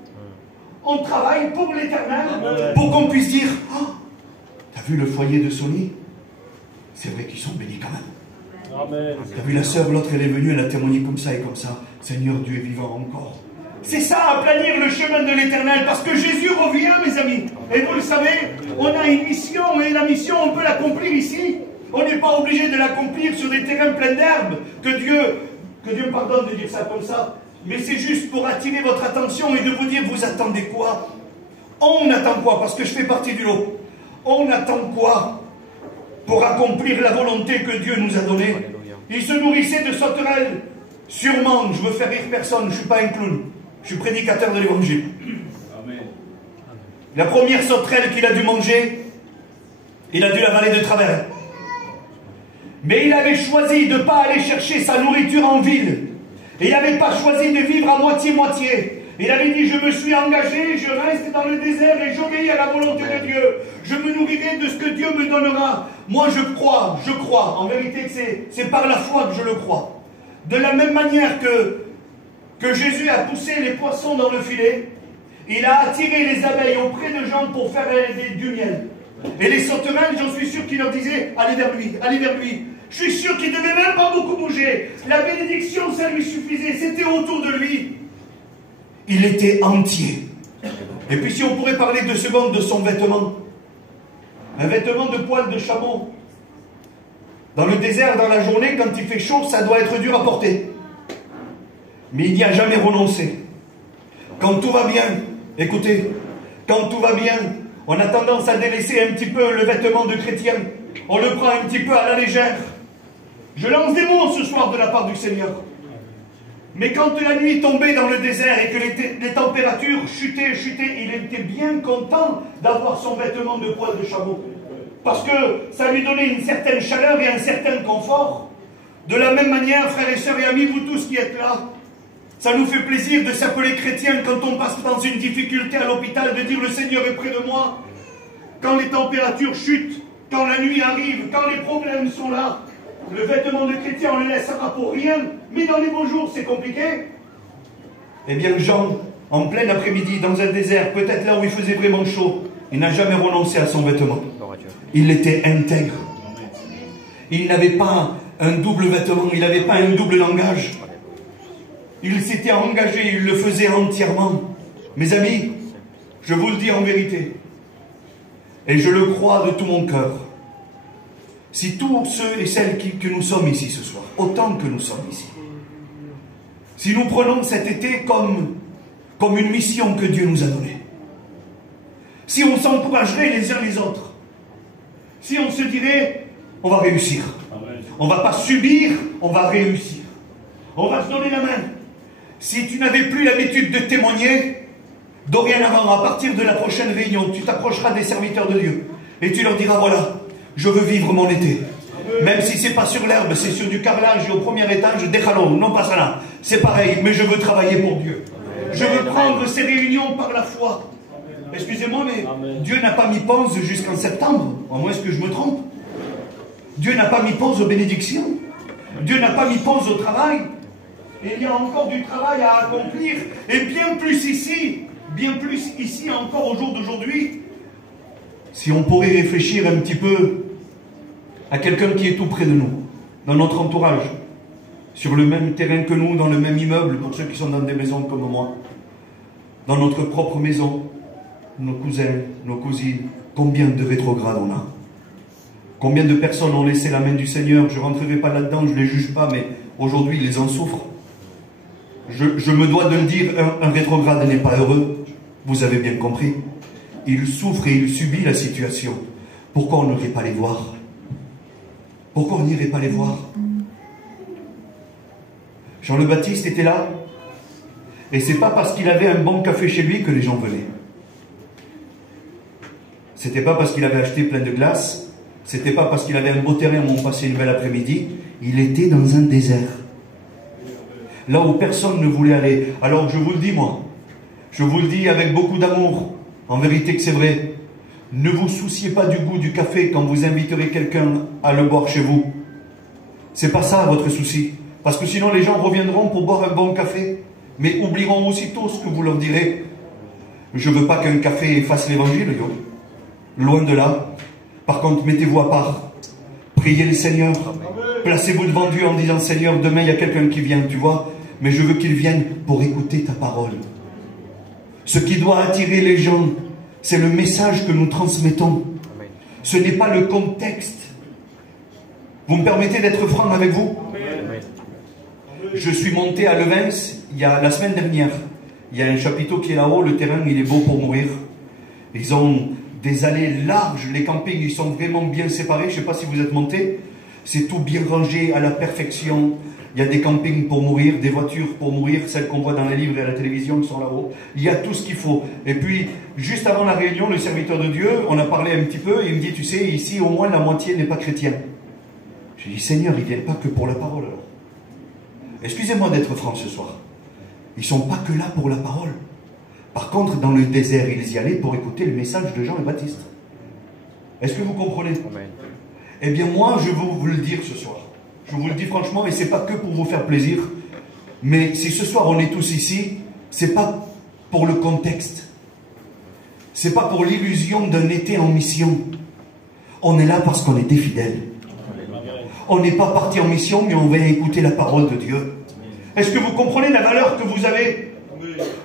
On travaille pour l'Éternel, pour qu'on puisse dire, oh, t'as vu le foyer de Sony? C'est vrai qu'ils sont bénis quand même. T'as vu la sœur, l'autre, elle est venue, elle a témoigné comme ça et comme ça. Seigneur, Dieu est vivant encore. C'est ça, aplanir le chemin de l'Éternel, parce que Jésus revient, mes amis. Et vous le savez, on a une mission, et la mission, on peut l'accomplir ici. On n'est pas obligé de l'accomplir sur des terrains pleins d'herbes. Que Dieu me pardonne de dire ça comme ça. Mais c'est juste pour attirer votre attention et de vous dire, vous attendez quoi? On attend quoi? Parce que je fais partie du lot. On attend quoi pour accomplir la volonté que Dieu nous a donnée? Il se nourrissait de sauterelles. Sûrement, je veux faire rire personne, je ne suis pas un clown. Je suis prédicateur de l'évangile. La première sauterelle qu'il a dû manger, il a dû l'avaler de travers. Mais il avait choisi de ne pas aller chercher sa nourriture en ville. Et il n'avait pas choisi de vivre à moitié-moitié. Il avait dit, je me suis engagé, je reste dans le désert et j'obéis à la volonté de Dieu. Je me nourrirai de ce que Dieu me donnera. Moi je crois, en vérité c'est par la foi que je le crois. De la même manière que Jésus a poussé les poissons dans le filet, il a attiré les abeilles auprès de gens pour faire du miel. Et les sauterelles, j'en suis sûr qu'il leur disait, allez vers lui, allez vers lui. Je suis sûr qu'il ne devait même pas beaucoup bouger. La bénédiction, ça lui suffisait, c'était autour de lui. Il était entier. Et puis si on pourrait parler 2 secondes de son vêtement. Un vêtement de poil de chameau. Dans le désert, dans la journée, quand il fait chaud, ça doit être dur à porter. Mais il n'y a jamais renoncé. Quand tout va bien, écoutez, quand tout va bien, on a tendance à délaisser un petit peu le vêtement de chrétien. On le prend un petit peu à la légère. Je lance des mots ce soir de la part du Seigneur. Mais quand la nuit tombait dans le désert et que les températures chutaient, il était bien content d'avoir son vêtement de poil de chameau. Parce que ça lui donnait une certaine chaleur et un certain confort. De la même manière, frères et sœurs et amis, vous tous qui êtes là, ça nous fait plaisir de s'appeler chrétiens quand on passe dans une difficulté à l'hôpital, de dire le Seigneur est près de moi. Quand les températures chutent, quand la nuit arrive, quand les problèmes sont là, le vêtement de chrétien, on le laissera pour rien. Mais dans les beaux jours, c'est compliqué. Eh bien, Jean, en plein après-midi, dans un désert, peut-être là où il faisait vraiment chaud, il n'a jamais renoncé à son vêtement. Il était intègre. Il n'avait pas un double vêtement, il n'avait pas un double langage. Il s'était engagé, il le faisait entièrement. Mes amis, je vous le dis en vérité, et je le crois de tout mon cœur, si tous ceux et celles que nous sommes ici ce soir, autant que nous sommes ici, si nous prenons cet été comme une mission que Dieu nous a donnée, si on s'encouragerait les uns les autres, si on se dirait, on va réussir, on ne va pas subir, on va réussir, on va se donner la main. Si tu n'avais plus l'habitude de témoigner, dorénavant, à partir de la prochaine réunion, tu t'approcheras des serviteurs de Dieu et tu leur diras, voilà, je veux vivre mon été. Même si c'est pas sur l'herbe, c'est sur du carrelage et au premier étage, déchalon, non pas ça là. C'est pareil, mais je veux travailler pour Dieu. Je veux prendre ces réunions par la foi. Excusez-moi, mais Dieu n'a pas mis pause jusqu'en septembre. À moins que je me trompe. Dieu n'a pas mis pause aux bénédictions. Dieu n'a pas mis pause au travail. Et il y a encore du travail à accomplir. Et bien plus ici encore au jour d'aujourd'hui. Si on pourrait réfléchir un petit peu à quelqu'un qui est tout près de nous, dans notre entourage, sur le même terrain que nous, dans le même immeuble, pour ceux qui sont dans des maisons comme moi, dans notre propre maison, nos cousins, nos cousines, combien de rétrogrades on a? Combien de personnes ont laissé la main du Seigneur? Je ne rentrerai pas là-dedans, je ne les juge pas, mais aujourd'hui ils en souffrent. Je me dois de le dire, un rétrograde n'est pas heureux, vous avez bien compris. Il souffre et il subit la situation. Pourquoi on n'irait pas les voir? Pourquoi on n'irait pas les voir? Jean le Baptiste était là. Et c'est pas parce qu'il avait un bon café chez lui que les gens venaient. C'était pas parce qu'il avait acheté plein de glace. C'était pas parce qu'il avait un beau terrain où on passait une belle après-midi. Il était dans un désert. Là où personne ne voulait aller. Alors je vous le dis moi. Je vous le dis avec beaucoup d'amour. En vérité que c'est vrai. Ne vous souciez pas du goût du café quand vous inviterez quelqu'un à le boire chez vous. C'est pas ça votre souci. Parce que sinon les gens reviendront pour boire un bon café, mais oublieront aussitôt ce que vous leur direz. Je ne veux pas qu'un café efface l'évangile, loin de là. Par contre, mettez-vous à part. Priez le Seigneur. Placez-vous devant Dieu en disant, Seigneur, demain il y a quelqu'un qui vient, tu vois, mais je veux qu'il vienne pour écouter ta parole. Ce qui doit attirer les gens, c'est le message que nous transmettons. Ce n'est pas le contexte. Vous me permettez d'être franc avec vous? Je suis monté à Levens la semaine dernière. Il y a un chapiteau qui est là-haut, le terrain il est beau pour mourir. Ils ont des allées larges, les campings ils sont vraiment bien séparés. Je ne sais pas si vous êtes montés. C'est tout bien rangé à la perfection. Il y a des campings pour mourir, des voitures pour mourir, celles qu'on voit dans les livres et à la télévision qui sont là-haut. Il y a tout ce qu'il faut. Et puis, juste avant la réunion, le serviteur de Dieu, on a parlé un petit peu, et il me dit, tu sais, ici, au moins, la moitié n'est pas chrétienne. J'ai dit, Seigneur, ils ne viennent pas que pour la parole, alors. Excusez-moi d'être franc ce soir. Ils ne sont pas que là pour la parole. Par contre, dans le désert, ils y allaient pour écouter le message de Jean le Baptiste. Est-ce que vous comprenez? Eh bien, moi, je veux vous le dire ce soir. Je vous le dis franchement, et ce n'est pas que pour vous faire plaisir, mais si ce soir on est tous ici, ce n'est pas pour le contexte. Ce n'est pas pour l'illusion d'un été en mission. On est là parce qu'on était fidèles. On n'est pas parti en mission, mais on va écouter la parole de Dieu. Est-ce que vous comprenez la valeur que vous avez?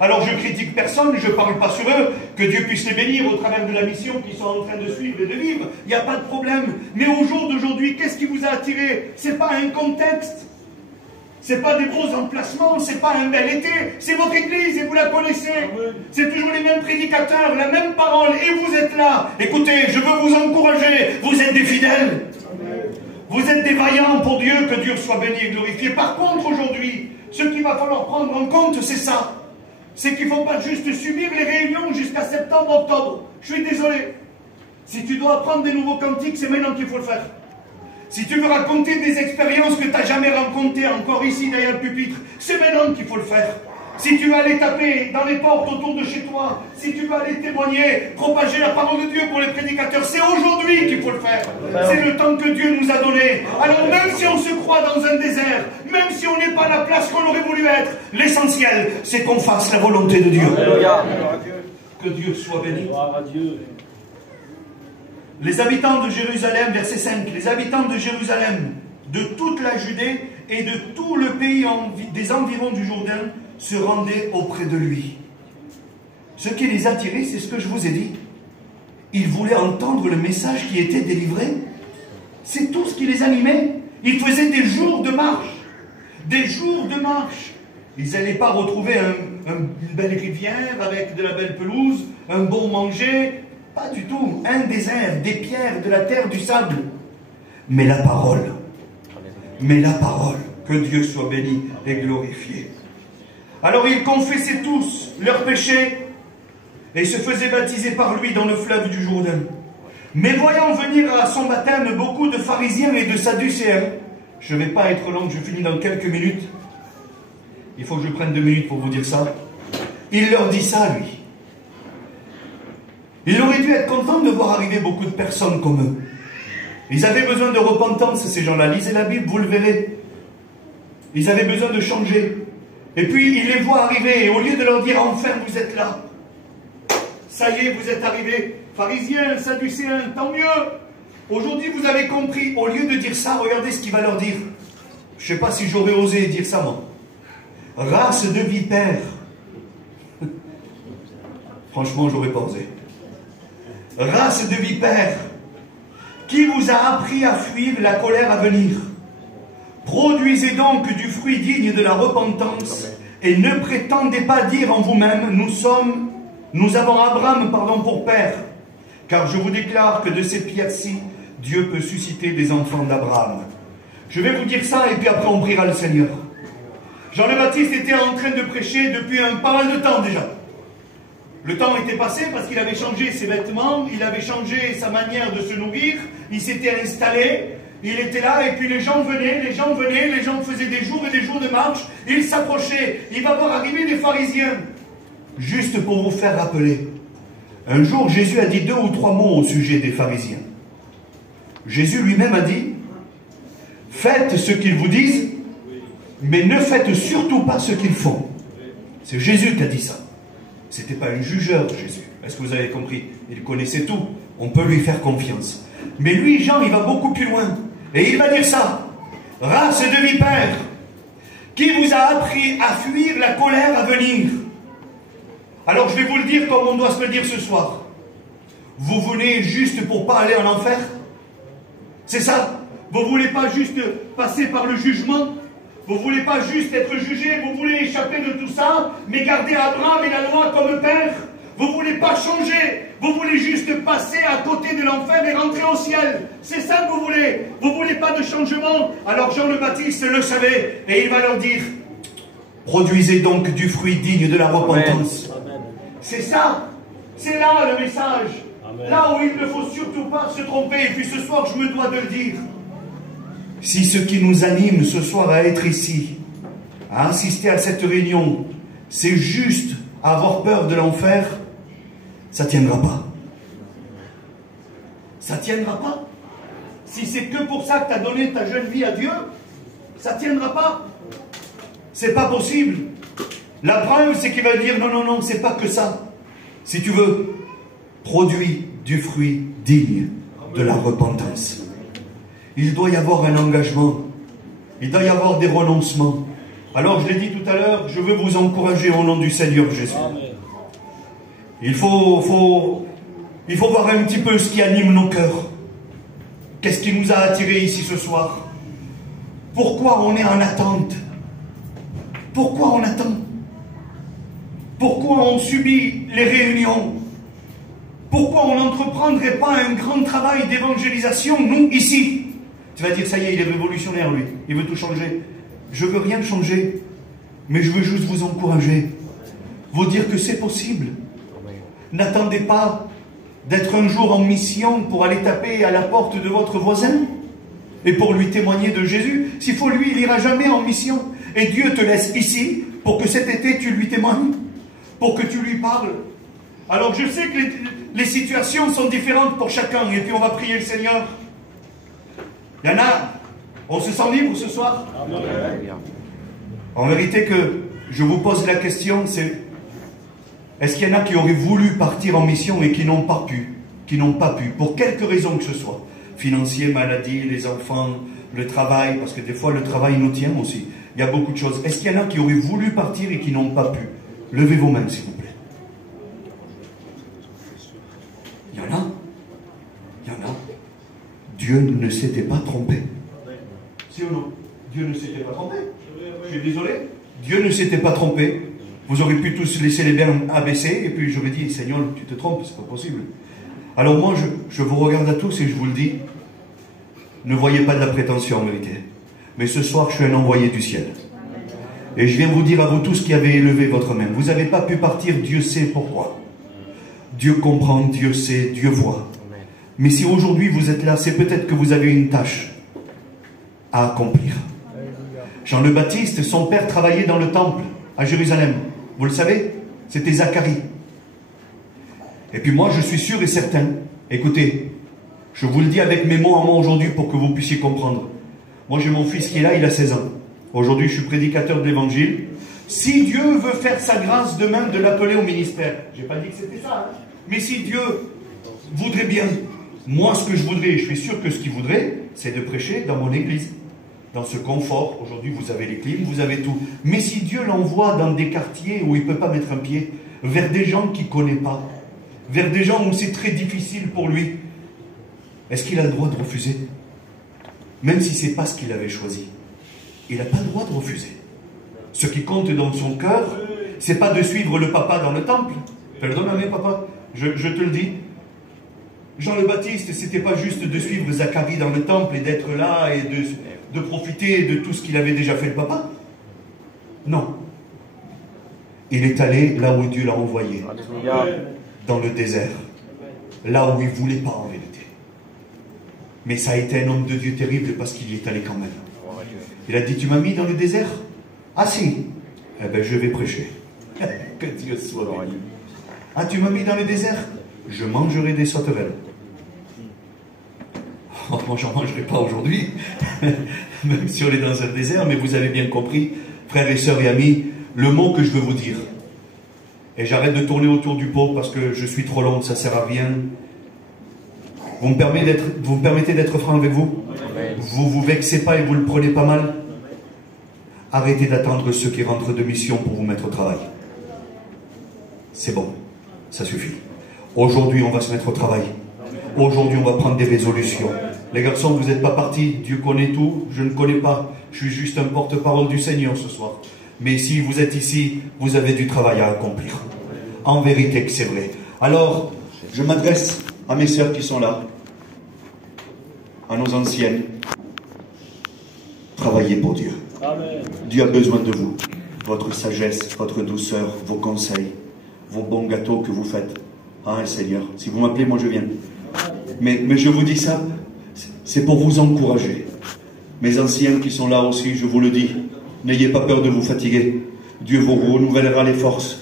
Alors je critique personne, je ne parle pas sur eux, que Dieu puisse les bénir au travers de la mission qu'ils sont en train de suivre et de vivre, il n'y a pas de problème. Mais au jour d'aujourd'hui, qu'est-ce qui vous a attiré? Ce n'est pas un contexte, ce n'est pas des beaux emplacements, ce n'est pas un bel été, c'est votre église et vous la connaissez. C'est toujours les mêmes prédicateurs, la même parole, et vous êtes là. Écoutez, je veux vous encourager, vous êtes des fidèles. Vous êtes des vaillants pour Dieu, que Dieu soit béni et glorifié. Par contre, aujourd'hui, ce qu'il va falloir prendre en compte, c'est ça. C'est qu'il ne faut pas juste subir les réunions jusqu'à septembre, octobre. Je suis désolé. Si tu dois apprendre des nouveaux cantiques, c'est maintenant qu'il faut le faire. Si tu veux raconter des expériences que tu n'as jamais rencontrées encore ici derrière le pupitre, c'est maintenant qu'il faut le faire. Si tu veux aller taper dans les portes autour de chez toi, si tu veux aller témoigner, propager la parole de Dieu pour les prédicateurs, c'est aujourd'hui qu'il faut le faire. C'est le temps que Dieu nous a donné. Alors même si on se croit dans un désert, même si on n'est pas à la place qu'on aurait voulu être, l'essentiel, c'est qu'on fasse la volonté de Dieu. Que Dieu soit béni. Les habitants de Jérusalem, verset 5, les habitants de Jérusalem, de toute la Judée et de tout le pays des environs du Jourdain, se rendaient auprès de lui. Ce qui les attirait, c'est ce que je vous ai dit. Ils voulaient entendre le message qui était délivré. C'est tout ce qui les animait. Ils faisaient des jours de marche. Des jours de marche. Ils n'allaient pas retrouver une belle rivière avec de la belle pelouse, un bon manger. Pas du tout. Un désert, des pierres, de la terre, du sable. Mais la parole. Mais la parole. Que Dieu soit béni et glorifié. Alors ils confessaient tous leurs péchés et se faisaient baptiser par lui dans le fleuve du Jourdain. Mais voyant venir à son baptême beaucoup de pharisiens et de sadducéens, je ne vais pas être long, je finis dans quelques minutes. Il faut que je prenne 2 minutes pour vous dire ça. Il leur dit ça, lui. Il aurait dû être content de voir arriver beaucoup de personnes comme eux. Ils avaient besoin de repentance, ces gens-là. Lisez la Bible, vous le verrez. Ils avaient besoin de changer. Et puis, il les voit arriver, et au lieu de leur dire, enfin, vous êtes là. Ça y est, vous êtes arrivés. Pharisiens, sadducéens, tant mieux. Aujourd'hui, vous avez compris. Au lieu de dire ça, regardez ce qu'il va leur dire. Je ne sais pas si j'aurais osé dire ça, moi. Race de vipères. Franchement, j'aurais pas osé. Race de vipères. Qui vous a appris à fuir la colère à venir? Produisez donc du fruit digne de la repentance et ne prétendez pas dire en vous-même, nous avons Abraham pour père. Car je vous déclare que de ces pierres-ci, Dieu peut susciter des enfants d'Abraham. Je vais vous dire ça et puis après on priera le Seigneur. Jean le Baptiste était en train de prêcher depuis pas mal de temps déjà. Le temps était passé parce qu'il avait changé ses vêtements, il avait changé sa manière de se nourrir, il s'était installé. Il était là et puis les gens venaient, les gens faisaient des jours et des jours de marche, il s'approchait, il va voir arriver des pharisiens. Juste pour vous faire rappeler, un jour Jésus a dit 2 ou 3 mots au sujet des pharisiens. Jésus lui-même a dit, faites ce qu'ils vous disent, mais ne faites surtout pas ce qu'ils font. C'est Jésus qui a dit ça. C'était pas un jugeur, Jésus. Est-ce que vous avez compris? Il connaissait tout, on peut lui faire confiance. Mais lui, Jean, il va beaucoup plus loin. Et il va dire ça. Race de vipères, qui vous a appris à fuir la colère à venir? Alors je vais vous le dire comme on doit se le dire ce soir. Vous venez juste pour pas aller en enfer? C'est ça? Vous ne voulez pas juste passer par le jugement? Vous ne voulez pas juste être jugé? Vous voulez échapper de tout ça, mais garder Abraham et la loi comme père? Vous ne voulez pas changer. Vous voulez juste passer à côté de l'enfer et rentrer au ciel. C'est ça que vous voulez. Vous ne voulez pas de changement. Alors Jean le Baptiste le savait. Et il va leur dire, produisez donc du fruit digne de la repentance. C'est ça. C'est là le message. Amen. Là où il ne faut surtout pas se tromper. Et puis ce soir, je me dois de le dire. Si ce qui nous anime ce soir à être ici, à assister à cette réunion, c'est juste avoir peur de l'enfer, ça ne tiendra pas. Ça ne tiendra pas. Si c'est que pour ça que tu as donné ta jeune vie à Dieu, ça ne tiendra pas. C'est pas possible. La preuve, c'est qu'il va dire non, non, non, c'est pas que ça. Si tu veux, produis du fruit digne de la repentance. Il doit y avoir un engagement. Il doit y avoir des renoncements. Alors, je l'ai dit tout à l'heure, je veux vous encourager au nom du Seigneur Jésus. Il faut voir un petit peu ce qui anime nos cœurs. Qu'est-ce qui nous a attirés ici ce soir? Pourquoi on est en attente? Pourquoi on attend? Pourquoi on subit les réunions? Pourquoi on n'entreprendrait pas un grand travail d'évangélisation, nous, ici? Tu vas dire, ça y est, il est révolutionnaire, lui. Il veut tout changer. Je ne veux rien changer, mais je veux juste vous encourager. Vous dire que c'est possible. N'attendez pas d'être un jour en mission pour aller taper à la porte de votre voisin et pour lui témoigner de Jésus. S'il faut, lui, il n'ira jamais en mission. Et Dieu te laisse ici pour que cet été, tu lui témoignes, pour que tu lui parles. Alors, je sais que les situations sont différentes pour chacun, et puis on va prier le Seigneur. Il y en a, on se sent libre ce soir? Amen. En vérité que je vous pose la question, c'est est-ce qu'il y en a qui auraient voulu partir en mission et qui n'ont pas pu, pour quelque raison que ce soit, financier, maladie, les enfants, le travail, parce que des fois le travail nous tient aussi, il y a beaucoup de choses. Est-ce qu'il y en a qui auraient voulu partir et qui n'ont pas pu? Levez vos mains s'il vous plaît. Il y en a? Il y en a? Dieu ne s'était pas trompé. Si ou non? Dieu ne s'était pas trompé. Je suis désolé. Dieu ne s'était pas trompé. Vous auriez pu tous laisser les mains abaissées et puis j'aurais dit, Seigneur, tu te trompes, c'est pas possible. Alors moi, je vous regarde à tous et je vous le dis, ne voyez pas de la prétention en vérité. Mais ce soir, je suis un envoyé du ciel. Et je viens vous dire à vous tous qui avez élevé votre main, vous n'avez pas pu partir, Dieu sait pourquoi. Dieu comprend, Dieu sait, Dieu voit. Mais si aujourd'hui vous êtes là, c'est peut-être que vous avez une tâche à accomplir. Jean le Baptiste, son père travaillait dans le temple à Jérusalem. Vous le savez? C'était Zacharie. Et puis moi, je suis sûr et certain, écoutez, je vous le dis avec mes mots à moi aujourd'hui pour que vous puissiez comprendre. Moi, j'ai mon fils qui est là, il a 16 ans. Aujourd'hui, je suis prédicateur de l'évangile. Si Dieu veut faire sa grâce demain de l'appeler au ministère, j'ai pas dit que c'était ça, hein, mais si Dieu voudrait bien, moi, ce que je voudrais, je suis sûr que ce qu'il voudrait, c'est de prêcher dans mon église, dans ce confort. Aujourd'hui, vous avez les clims, vous avez tout. Mais si Dieu l'envoie dans des quartiers où il ne peut pas mettre un pied, vers des gens qu'il ne connaît pas, vers des gens où c'est très difficile pour lui, est-ce qu'il a le droit de refuser? Même si ce n'est pas ce qu'il avait choisi. Il n'a pas le droit de refuser. Ce qui compte dans son cœur, ce n'est pas de suivre le papa dans le temple. Pardonne-moi, papa, je te le dis. Jean le Baptiste, c'était pas juste de suivre Zacharie dans le temple et d'être là et de profiter de tout ce qu'il avait déjà fait le papa. Non. Il est allé là où Dieu l'a envoyé. Dans le désert. Là où il ne voulait pas en vérité. Mais ça a été un homme de Dieu terrible parce qu'il y est allé quand même. Il a dit, tu m'as mis dans le désert? Ah si. Eh bien je vais prêcher. Que Dieu soit béni. Ah, tu m'as mis dans le désert? Je mangerai des sauterelles. Oh, moi, j'en mangerai pas aujourd'hui, même si on est dans un désert, mais vous avez bien compris, frères et sœurs et amis, le mot que je veux vous dire. Et j'arrête de tourner autour du pot parce que je suis trop long, ça ne sert à rien. Vous me permettez d'être franc avec vous? Vous vous vexez pas et vous le prenez pas mal? Arrêtez d'attendre ceux qui rentrent de mission pour vous mettre au travail. C'est bon, ça suffit. Aujourd'hui, on va se mettre au travail. Aujourd'hui, on va prendre des résolutions. Les garçons, vous n'êtes pas partis. Dieu connaît tout. Je ne connais pas. Je suis juste un porte-parole du Seigneur ce soir. Mais si vous êtes ici, vous avez du travail à accomplir. en vérité que c'est vrai. Alors, je m'adresse à mes sœurs qui sont là, à nos anciennes. Travaillez pour Dieu. Amen. Dieu a besoin de vous. Votre sagesse, votre douceur, vos conseils, vos bons gâteaux que vous faites. Ah, Seigneur, si vous m'appelez, moi je viens. Mais je vous dis ça, c'est pour vous encourager. Mes anciens qui sont là aussi, je vous le dis, n'ayez pas peur de vous fatiguer. Dieu vous renouvellera les forces.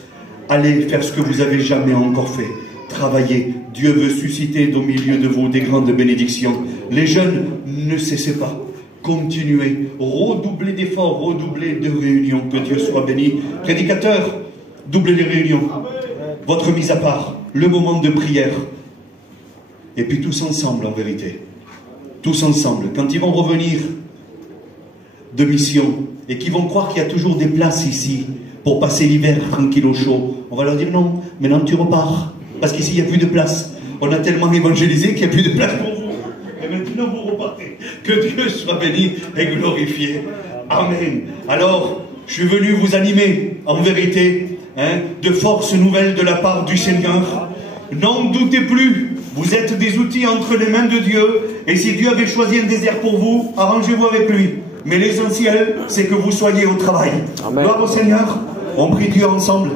Allez faire ce que vous n'avez jamais encore fait. Travaillez. Dieu veut susciter au milieu de vous des grandes bénédictions. Les jeunes, ne cessez pas. Continuez. Redoublez d'efforts, redoublez de réunions. Que Dieu soit béni. Prédicateurs, doublez les réunions. Votre mise à part. Le moment de prière. Et puis tous ensemble, en vérité. Tous ensemble. Quand ils vont revenir de mission et qu'ils vont croire qu'il y a toujours des places ici pour passer l'hiver tranquille au chaud, on va leur dire non, maintenant tu repars. Parce qu'ici, il n'y a plus de place. On a tellement évangélisé qu'il n'y a plus de place pour vous. Et maintenant, vous repartez. Que Dieu soit béni et glorifié. Amen. Alors, je suis venu vous animer, en vérité, de forces nouvelles de la part du Seigneur. N'en doutez plus. Vous êtes des outils entre les mains de Dieu. Et si Dieu avait choisi un désert pour vous, arrangez-vous avec lui. Mais l'essentiel, c'est que vous soyez au travail. Amen. Gloire au Seigneur. On prie Dieu ensemble.